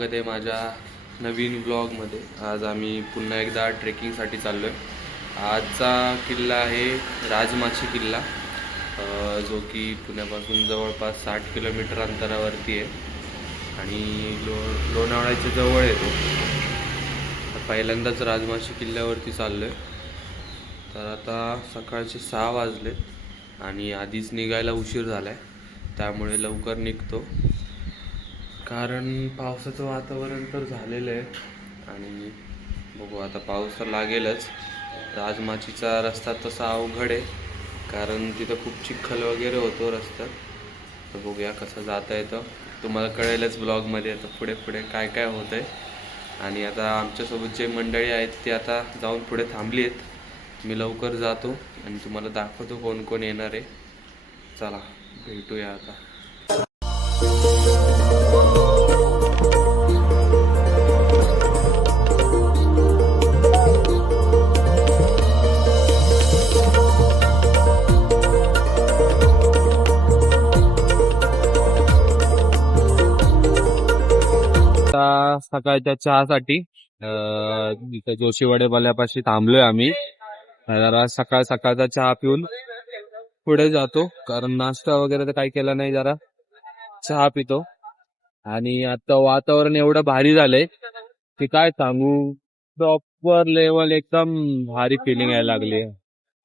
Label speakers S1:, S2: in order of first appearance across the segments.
S1: स्वागत आहे माझ्या नवीन ब्लॉगमध्ये आज आम्ही पुन्हा एकदा ट्रेकिंगसाठी चाललो आहे आजचा किल्ला आहे राजमाची किल्ला. जो की पुण्यापासून जवळपास साठ किलोमीटर अंतरावरती आहे. आणि लो लोणावळ्याच्या जवळ आहे तो. पहिल्यांदाच राजमाची किल्ल्यावरती चाललो आहे तर आता सकाळचे सहा वाजले आणि आधीच निघायला उशीर झाला आहे त्यामुळे लवकर निघतो. कारण पावसाचं वातावरण तर झालेलं आहे आणि बघू आता पाऊस तर लागेलच. राजमाचीचा रस्ता तसा अवघड आहे कारण तिथं खूप चिखल वगैरे होतो रस्त्यात तर बघूया कसं जाता येतं. तुम्हाला कळेलच ब्लॉगमध्ये आता पुढे पुढे काय काय होतं आहे आणि आता आमच्यासोबत जे मंडळी आहेत ते आता जाऊन पुढे थांबली आहेत. मी लवकर जातो आणि तुम्हाला दाखवतो कोण कोण येणार आहे. चला भेटूया आता. सकाळच्या चहासाठी इथं जोशीवाडे बल्यापाशी थांबलोय आम्ही. जरा सकाळ सकाळचा चहा पिऊन पुढे जातो. कारण नाश्ता वगैरे तर काही केला नाही जरा. चहा पितो. आणि आता वातावरण एवढं भारी झालंय की काय सांगू? प्रॉपर लेवल एकदम भारी फिलिंग यायला लागली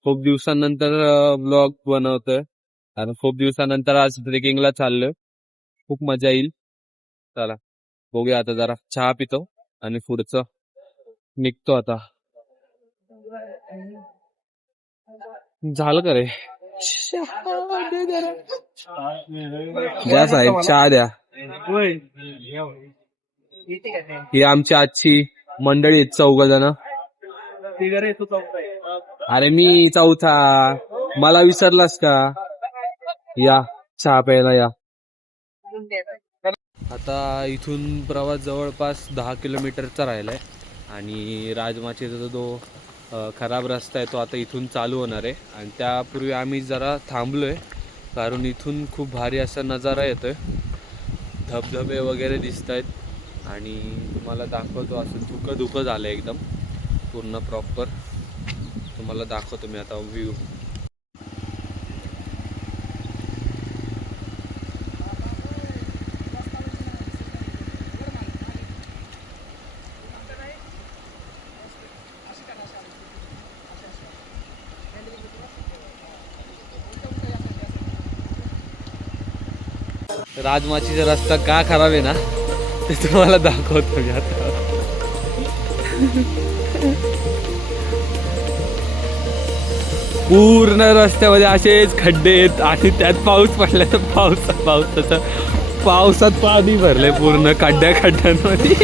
S1: खूप दिवसानंतर ब्लॉग बनवतोय. कारण खूप दिवसानंतर आज ट्रेकिंगला चाललोय. खूप मजा येईल. चला. बघूया आता जरा चहा पितो आणि पुढचं निघतो आता. झालं का रे? द्या साहेब चहा द्या. ही आमची आजची मंडळी आहेत चौघ जण. अरे मी चौथा. मला विसरलास का? या चहा प्यायला या. आता इथून प्रवास जवळपास दहा किलोमीटरचा राहिला आहे आणि राजमाचेचा जो खराब रस्ता आहे तो आता इथून चालू होणार आहे. आणि त्यापूर्वी आम्ही जरा थांबलो आहे कारण इथून खूप भारी असा नजारा येतो आहे धबधबे वगैरे दिसत आहेत आणि तुम्हाला दाखवतो असं धुकं धुकं झालं एकदम. पूर्ण प्रॉपर तुम्हाला दाखवतो मी आता व्ह्यू राजमाचीचा रस्ता का खराब आहे ना ते तुम्हाला दाखवतो मी आता. पूर्ण रस्त्यामध्ये असेच खड्डे आहेत आणि त्यात पाऊस पडला तर पाऊस पावसाचा पावसात पाणी भरलंय पूर्ण खड्ड्या खड्ड्यांमध्ये.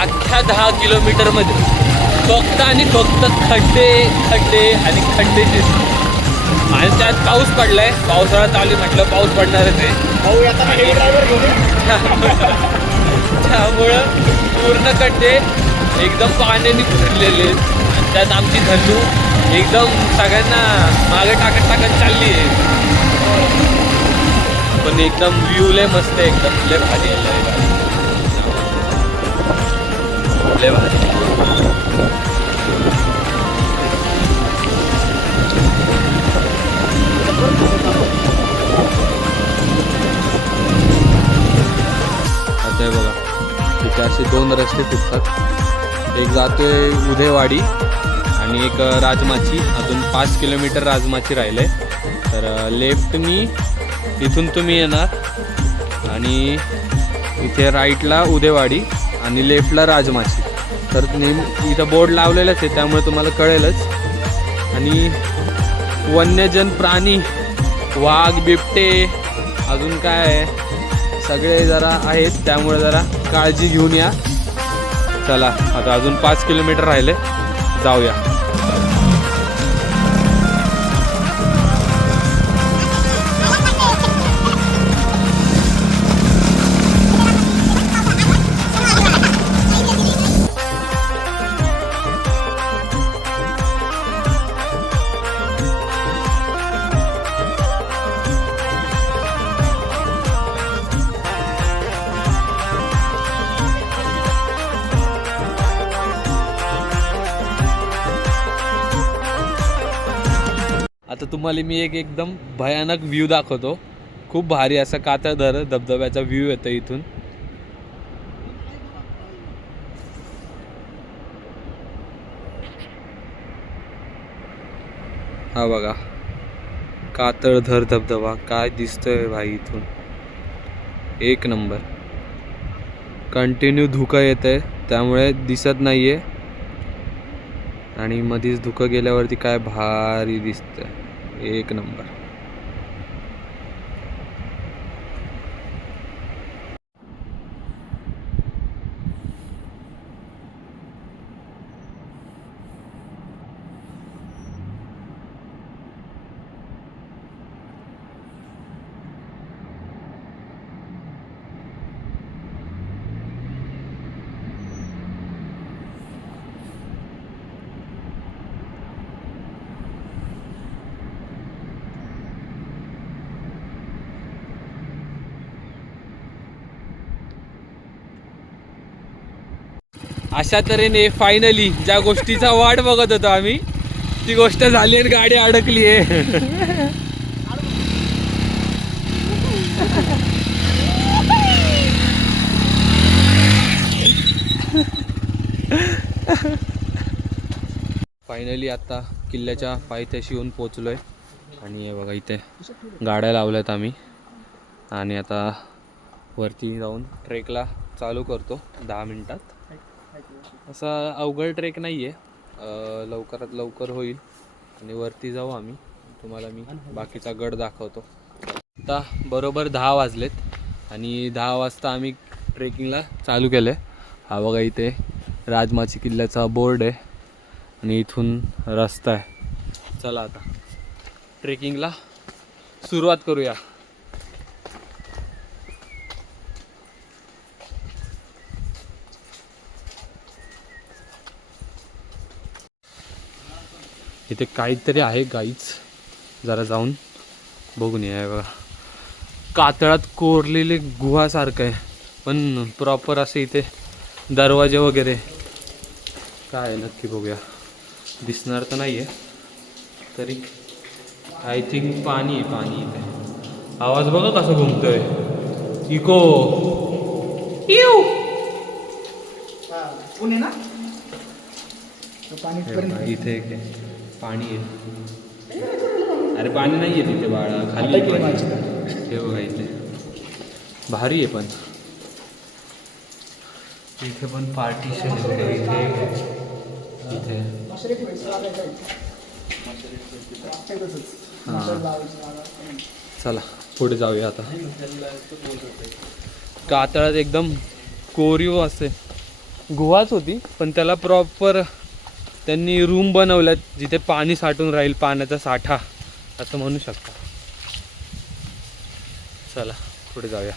S1: अख्ख्या दहा किलोमीटरमध्ये फक्त आणि फक्त खड्डे खड्डे आणि खड्डे दिसतात. आणि त्यात पाऊस पडलाय. पावसाळा चालू म्हटलं पाऊस पडणारच आहे. त्यामुळं पूर्ण खड्डे एकदम पाण्याने भरलेले. आणि त्यात आमची धन्नू एकदम सगळ्यांना मागे टाकत टाकत चालली आहे. पण एकदम व्ह्यू लय मस्त आहे. एकदम लय भारी आहे. लय भारी. आता बघा तिथे असे दोन रस्ते फुटतात एक जातोय उधेवाडी आणि एक राजमाची. अजून पाच किलोमीटर राजमाची राहिले तर लेफ्टनी इथून तुम्ही येणार आणि इथे राईटला उदेवाडी आणि लेफ्टला राजमाची. तर नेहमी इथं बोर्ड लावलेलंच आहे त्यामुळे तुम्हाला कळेलच. आणि वन्यजन प्राणी वाघ बिबटे अजून काय आहे? सगळे जरा आहेत त्यामुळे जरा काळजी घेऊन या. चला आता अजून पाच किलोमीटर राहिले. जाऊया. तुम्हाला मी एक एकदम भयानक व्ह्यू दाखवतो. खूप भारी असा कातळधर धबधब्याचा व्ह्यू येतो इथून. हा बघा. कातळ धर धबधबा काय दिसतोय भाई इथून. एक नंबर. कंटिन्यू धुकं येत आहे त्यामुळे दिसत नाही आहे आणि मधीच धुकं गेल्यावरती काय भारी दिसतंय. एक नंबर अशा तऱ्हेने फायनली ज्या गोष्टीचा वाट बघत होतो आम्ही ती गोष्ट झाली आणि गाडी अडकली आहे. फायनली आता किल्ल्याच्या पायथ्याशी येऊन पोचलोय आणि हे बघा इथे गाड्या लावल्यात आम्ही. आणि आता वरती जाऊन ट्रेकला चालू करतो दहा मिनिटात. असा अवघड ट्रेक नाही आहे लवकरात लवकर होईल आणि वरती जाऊ आम्ही. तुम्हाला मी बाकीचा गड दाखवतो. आता बरोबर दहा वाजलेत आणि दहा वाजता आम्ही ट्रेकिंगला चालू केलं आहे हा बघा इथे राजमाची किल्ल्याचा बोर्ड आहे आणि इथून रस्ता आहे. चला आता ट्रेकिंगला सुरुवात करूया. इथे काहीतरी आहे गाईच जरा जाऊन बघून या. बघा. कातळात कोरलेले गुहासारखं आहे. पण प्रॉपर असे इथे दरवाजे वगैरे. काय आहे नक्की बघूया. दिसणार तर नाही आहे तरी आय थिंक पाणी आहे पाणी इथे. आवाज बघा कसं घुमतोय. इको. इव
S2: पुणे ना? तो पाणी
S1: बघा, इथे एक आहे. पाणी आहे. अरे पाणी नाही आहे तिथे बाळा खाली. हे बघा इथे. भारी आहे पण. इथे पण पार्टिशन आहे. इथे. इथे. चला पुढे जाऊया आता. कातळात एकदम कोरीव असे. गुहाच होती पण त्याला प्रॉपर त्यांनी रूम बनवल्यात जिथे पाणी साठून राहील पाण्याचा साठा असं म्हणू शकता. चला पुढे जाऊया.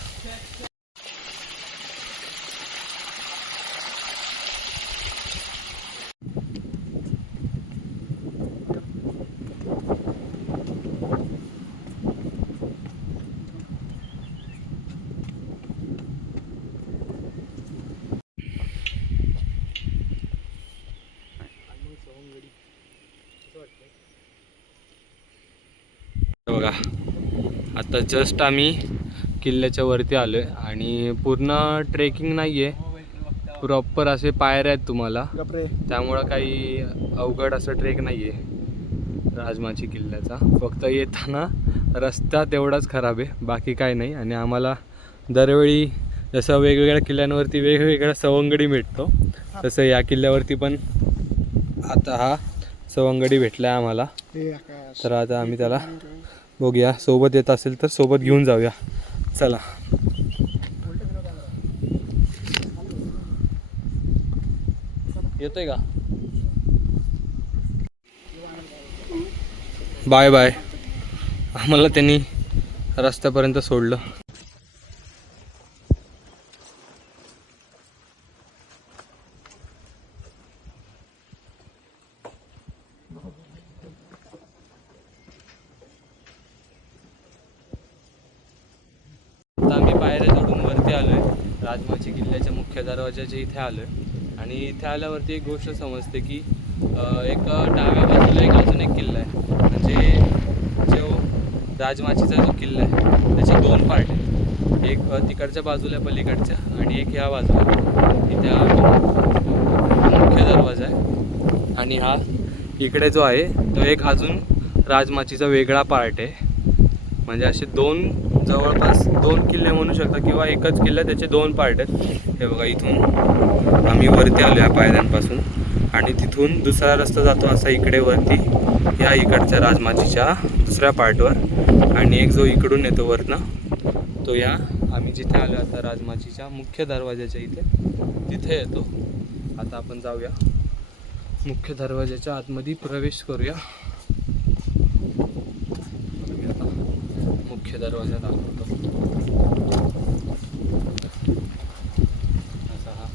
S1: बघा. आता जस्ट आम्ही किल्ल्याच्या वरती आलो आहे आणि पूर्ण ट्रेकिंग नाही आहे प्रॉपर असे पायऱ्या आहेत तुम्हाला. त्यामुळं काही अवघड असं ट्रेक नाही आहे राजमाची किल्ल्याचा. फक्त येताना रस्ता तेवढाच खराब आहे बाकी काय नाही. आणि आम्हाला दरवेळी जसं वेगवेगळ्या किल्ल्यांवरती वेगवेगळा सवंगडी भेटतो तसं या किल्ल्यावरती पण आता हा सवंगडी भेटला आहे आम्हाला तर आता आम्ही त्याला बघूया. सोबत येत असेल तर सोबत घेऊन जाऊया. चला. येतोय का? Bye bye. आम्हाला त्यांनी रस्त्यापर्यंत सोडलं. आता आम्ही पायऱ्या चढून वरती आलो आहे राजमाची किल्ल्याच्या मुख्य दरवाजाच्या इथे आलो आहे आणि इथे आल्यावरती एक गोष्ट समजते की एक डाव्या बाजूला एक अजून एक किल्ला आहे. म्हणजे जो राजमाचीचा जो किल्ला आहे त्याचे दोन पार्ट आहेत. एक तिकडच्या बाजूला पलीकडच्या आणि एक ह्या बाजूला. इथे मुख्य दरवाजा आहे. आणि हा इकडे जो आहे तो एक अजून राजमाचीचा वेगळा पार्ट आहे. म्हणजे असे दोन जवळपास दोन किल्ले म्हणू शकता किंवा एकच किल्ला त्याचे दोन पार्ट आहेत. हे बघा इथून आम्ही वरती आलो या पायऱ्यांपासून. आणि तिथून दुसरा रस्ता जातो असा इकडे वरती या इकडच्या राजमाचीच्या दुसऱ्या पार्टवर आणि एक जो इकडून येतो वरनं तो या आम्ही जिथे आलो आता राजमाचीच्या मुख्य दरवाजाच्या इथे तिथे येतो. आता आपण जाऊया. मुख्य दरवाजाच्या आतमध्ये प्रवेश करूया मी आता मुख्य दरवाजा दाखवतो असा हा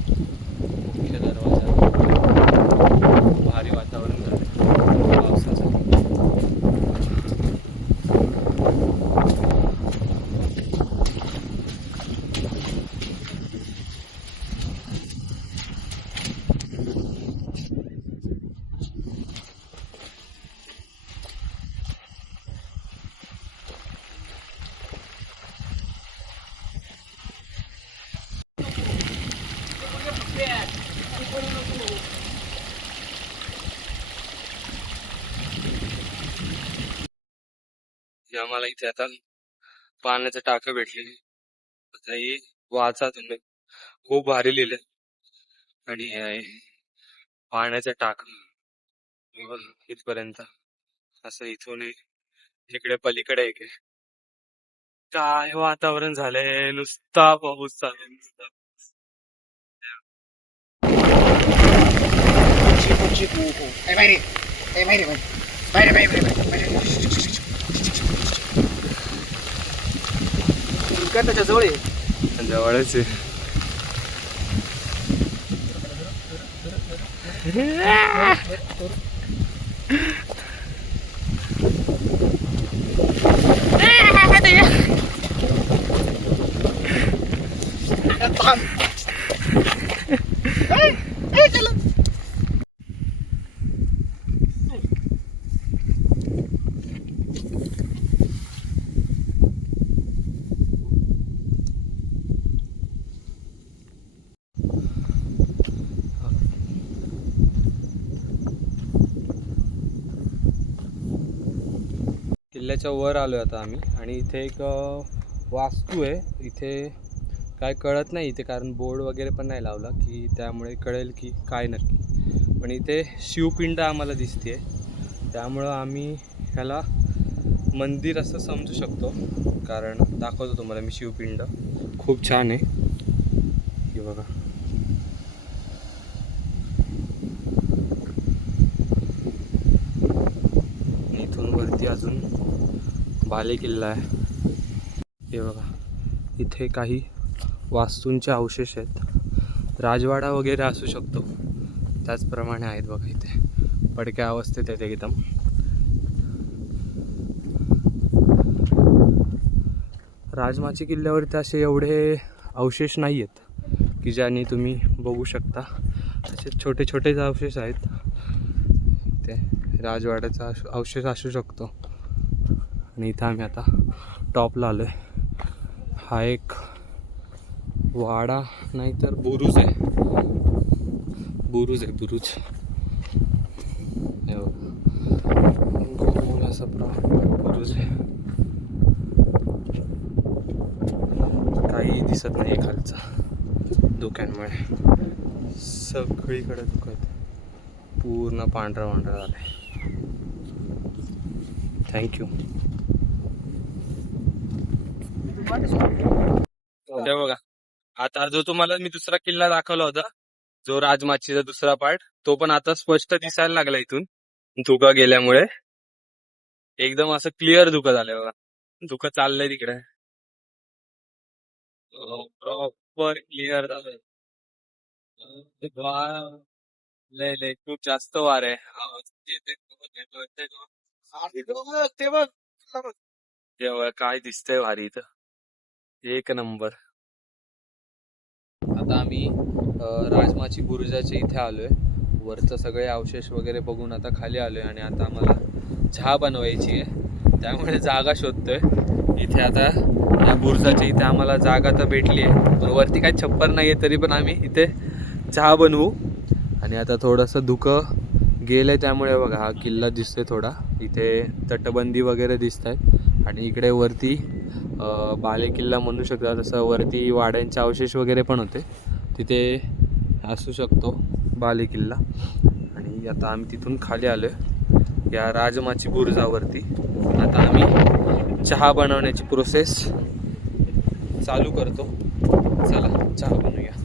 S1: मुख्य दरवाजा भारी वातावरण झालं पावसाचं हे आम्हाला इथे आता पाण्याचं टाकं भेटले आता हे वाचा तुम्ही. खूप भारी लिहिले आणि हे आहे पाण्याचं टाक. इथपर्यंत. असं इथून इकडे पलीकडे एक आहे. काय वातावरण झालंय? नुसता पाऊस चालू आहे, नुसता
S2: कू ए बाहेर ये. ए बाहेर ये, बाहेर बाहेर बाहेर बाहेर बाहेर इकडं त्याच्याजवळ आहे
S1: जवळच आहे किल्ल्याच्या वर आलो आता आम्ही. आणि इथे एक वास्तू आहे. इथे काय कळत नाही इथे कारण बोर्ड वगैरे पण नाही लावला की त्यामुळे कळेल की काय नक्की. पण इथे शिवपिंड आम्हाला दिसते त्यामुळं आम्ही ह्याला मंदिर असं समजू शकतो. कारण दाखवतो तुम्हाला मी शिवपिंड. खूप छान आहे. हे बघा आणि इथून वरती अजून बाले किल्ला आहे. हे बघा. इथे काही वास्तूंचे अवशेष आहेत. राजवाडा वगैरे असू शकतो. त्याचप्रमाणे आहेत बघा इथे. पडक्या अवस्थेत आहेत एकदम. राजमाची किल्ल्यावरती असे एवढे अवशेष नाही आहेत की ज्याने तुम्ही बघू शकता. असे छोटे छोटेच अवशेष आहेत. ते राजवाड्याचा अवशेष असू शकतो. आणि इथं आम्ही आता टॉपला आलो आहे हा एक वाडा नाही तर बुरुज आहे. बुरुज आहे बुरुज. गोल असा बुरुज आहे. काही दिसत नाही खालचा धुक्यांमुळे सगळीकडे दुखत पूर्ण पांढरा पांढरा आहे थँक्यू हे बघा. आता जो तुम्हाला मी दुसरा किल्ला दाखवला होता जो राजमाचीचा दुसरा पार्ट तो पण आता स्पष्ट दिसायला लागला इथून. धुका गेल्यामुळे. एकदम असं क्लिअर धुकं झालंय बघा. धुकं चाललंय तिकडे. हो, प्रॉपर क्लिअर झालंय. लय लय खूप जास्त वार आहे. आवाज
S2: ते बघ,
S1: काय दिसतंय भारी इथं. एक नंबर. आता आम्ही राजमाची बुरुजाच्या इथे आलोय. वरचं सगळे अवशेष वगैरे बघून आता खाली आलोय आणि आता आम्हाला चहा बनवायची आहे. त्यामुळे जागा शोधतोय. इथे आता या बुरुजाच्या इथे आम्हाला जागा तर भेटली आहे. पण वरती काय छप्पर नाही आहे तरी पण आम्ही इथे चहा बनवू. आणि आता थोडंसं धुकं गेलं आहे त्यामुळे बघा हा किल्ला दिसतोय थोडा. इथे तटबंदी वगैरे दिसत आहेत आणि इकडे वरती बालेकिल्ला म्हणू शकता जसं वरती वाड्यांचे अवशेष वगैरे पण होते. तिथे असू शकतो बालेकिल्ला. आणि आता आम्ही तिथून खाली आलो या राजमाची बुरुजावरती. आता आम्ही चहा बनवण्याची प्रोसेस चालू करतो. चला चहा बनवूया.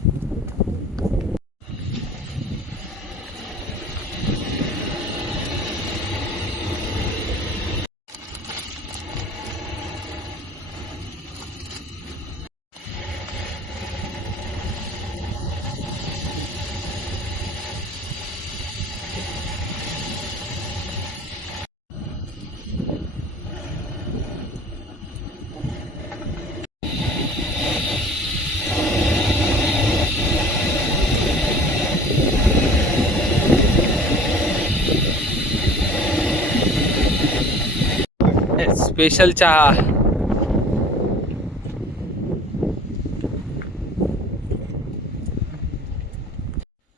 S1: स्पेशल चहा.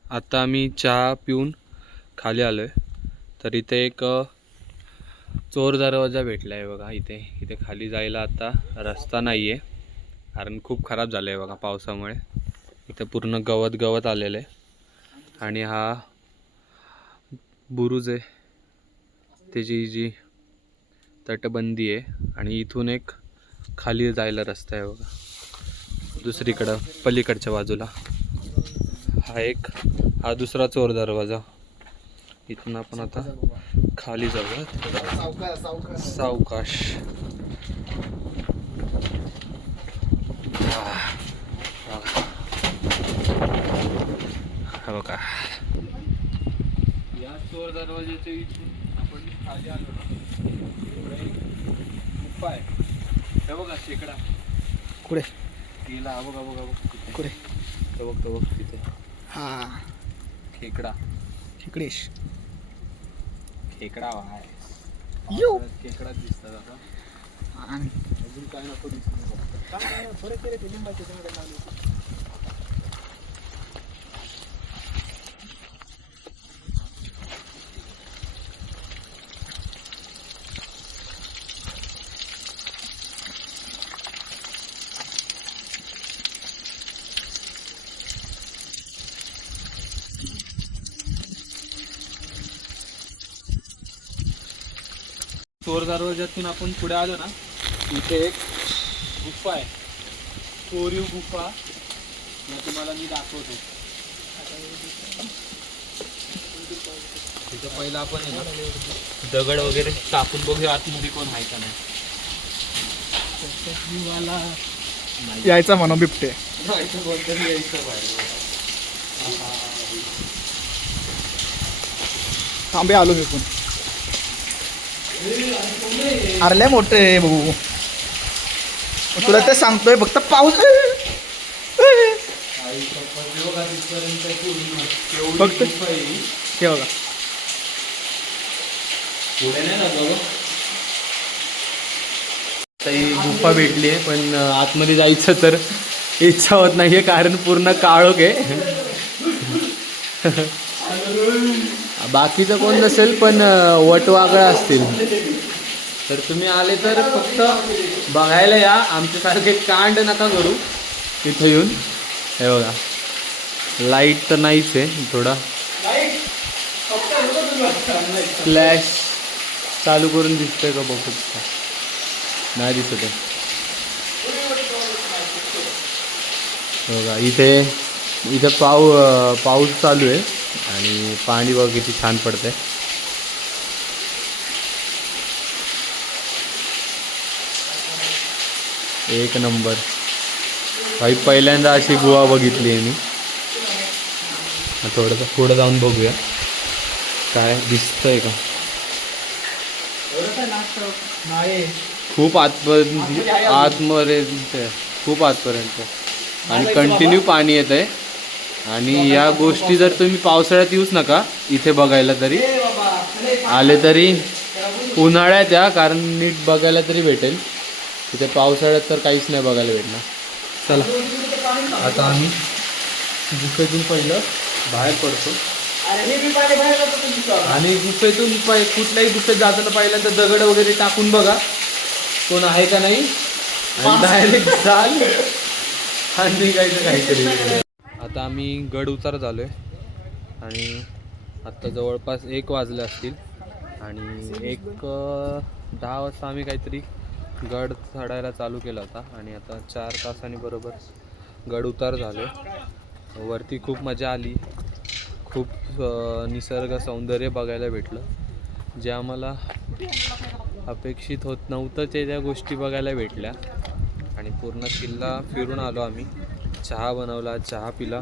S1: आता आम्ही चहा पिऊन खाली आलोय. तर इथे एक चोर दरवाजा भेटला आहे बघा इथे. इथे खाली जायला आता रस्ता नाही आहे कारण खूप खराब झालं आहे बघा पावसामुळे. इथे पूर्ण गवत गवत आलेलं आहे. आणि हा बुरुज आहे. त्याची जी तटबंदी आहे आणि इथून एक खाली जायला रस्ता आहे बघा. दुसरीकडं पलीकडच्या बाजूला. हा एक हा दुसरा चोर दरवाजा. इथून आपण आता खाली जाऊया
S2: सावकाश.
S1: हो. का बघा. या चोर दरवाजाच्या इथून खाली आलो ना आहे हे बघा शेकडा.
S2: कुठे?
S1: गेला बघा बघा बघ.
S2: कुठे.
S1: तो बघ तो बघ तिथे.
S2: हा.
S1: खेकडा.
S2: इकडेश
S1: खेकडा आहे.
S2: यो.
S1: खेकडा दिसतात आता.
S2: आणि
S1: अजून काय नको दिसतो चोर दरवाज्यातून आपण पुढे आलो ना इथे एक गुफा आहे. कोरीव गुफा. या तुम्हाला मी दाखवतो. तिथं पहिलं आपण आहे ना दगड वगैरे टाकून बघूया आतमध्ये कोण आहे का नाही.
S2: यायचा म्हणून बिबटे.
S1: कोणतरी यायचं बाहेर.
S2: थांबे आलो मी पण. अरे लय मोठे आहे भाऊ तुला ते सांगतोय फक्त पाऊस. फक्त-
S1: हे
S2: बघा.
S1: ही गुफा भेटली आहे पण आतमध्ये जायचं तर इच्छा होत नाहीये कारण पूर्ण काळोख आहे. बाकीचं कोण नसेल पण वटवागळं असतील. तर तुम्ही आले तर फक्त बघायला या. आमच्यासारखे कांड नका करू. इथं येऊन. हे बघा. लाइट तर नाहीच आहे थोडा. फ्लॅश चालू करून दिसतंय का बघू नाही दिसत आहे. बघा इथे इथे पाऊ पाऊस चालू आहे. आणि पाणी बघ किती छान पडते एक नंबर. भाई पहिल्यांदा अशी गुहा बघितली आहे मी. थोडंसं पुढं जाऊन बघूया. काय दिसतंय का? खूप आतपर्यंत आतमध्ये खूप आतपर्यंत. आणि कंटिन्यू पाणी येत आहे आणि या गोष्टी जर तुम्ही पावसाळ्यात येऊच नका इथे बघायला तरी. आले तरी उन्हाळ्यात या कारण नीट बघायला तरी भेटेल. तिथे पावसाळ्यात तर काहीच नाही बघायला भेटणार. चला आता आम्ही गुफेतून पहिलं बाहेर पडतो. आणि गुफेतून पाय कुठल्याही गुफेत जाताना पहिल्यांदा दगड वगैरे टाकून बघा. कोण आहे का नाही? आणि डायरेक्ट चाल आणि काहीतरी. आता आम्ही गड उतार झालोय आणि आत्ता जवळपास एक वाजले असतील. आणि एक दहा वाजता आम्ही काहीतरी गड चढायला चालू केला होता. आणि आता चार तासांनी बरोबर गड उतार झालो वरती खूप मजा आली. खूप निसर्ग सौंदर्य बघायला भेटलं. जे आम्हाला अपेक्षित होत नव्हतं ते त्या गोष्टी बघायला भेटल्या. आणि पूर्ण किल्ला फिरून आलो आम्ही. चहा बनवला चहा पिला.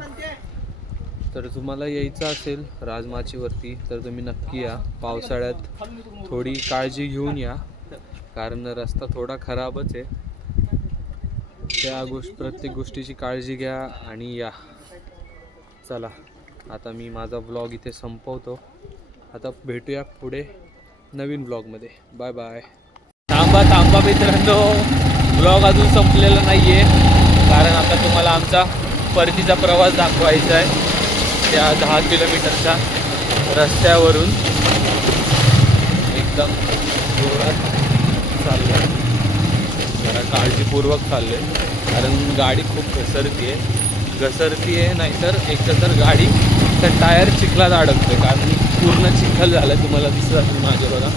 S1: तर तुम्हाला यायचं असेल राजमाचीवरती तर तुम्ही नक्की या. पावसाळ्यात थोडी काळजी घेऊन या कारण रस्ता थोडा खराबच आहे. त्या गोष्ट प्रत्येक गोष्टीची काळजी घ्या आणि या. चला आता मी माझा ब्लॉग इथे संपवतो. आता भेटूया पुढे नवीन ब्लॉगमध्ये बाय बाय थांबा थांबा मित्रांनो. ब्लॉग अजून संपलेला नाही आहे कारण आता तुम्हाला आमचा परतीचा प्रवास दाखवायचा आहे. त्या दहा किलोमीटरच्या रस्त्यावरून एकदम जोरात चाललो आहे जरा काळजीपूर्वक चाललो आहे कारण गाडी खूप घसरती आहे घसरती आहे नाहीतर एकतर तर गाडी त्या टायर चिखलात अडकतो कारण पूर्ण चिखल झालं तुम्हाला दिसत असेल माझ्या बघा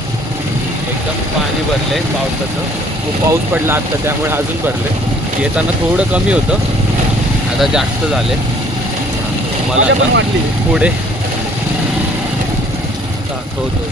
S1: एकदम पाणी भरले पावसाचं. खूप पाऊस पडला आत्ता त्यामुळे अजून भरलं आहे येताना थोडं कमी होतं. आता जास्त झाले. मला
S2: वाटली.
S1: पुढे. दाखवतो.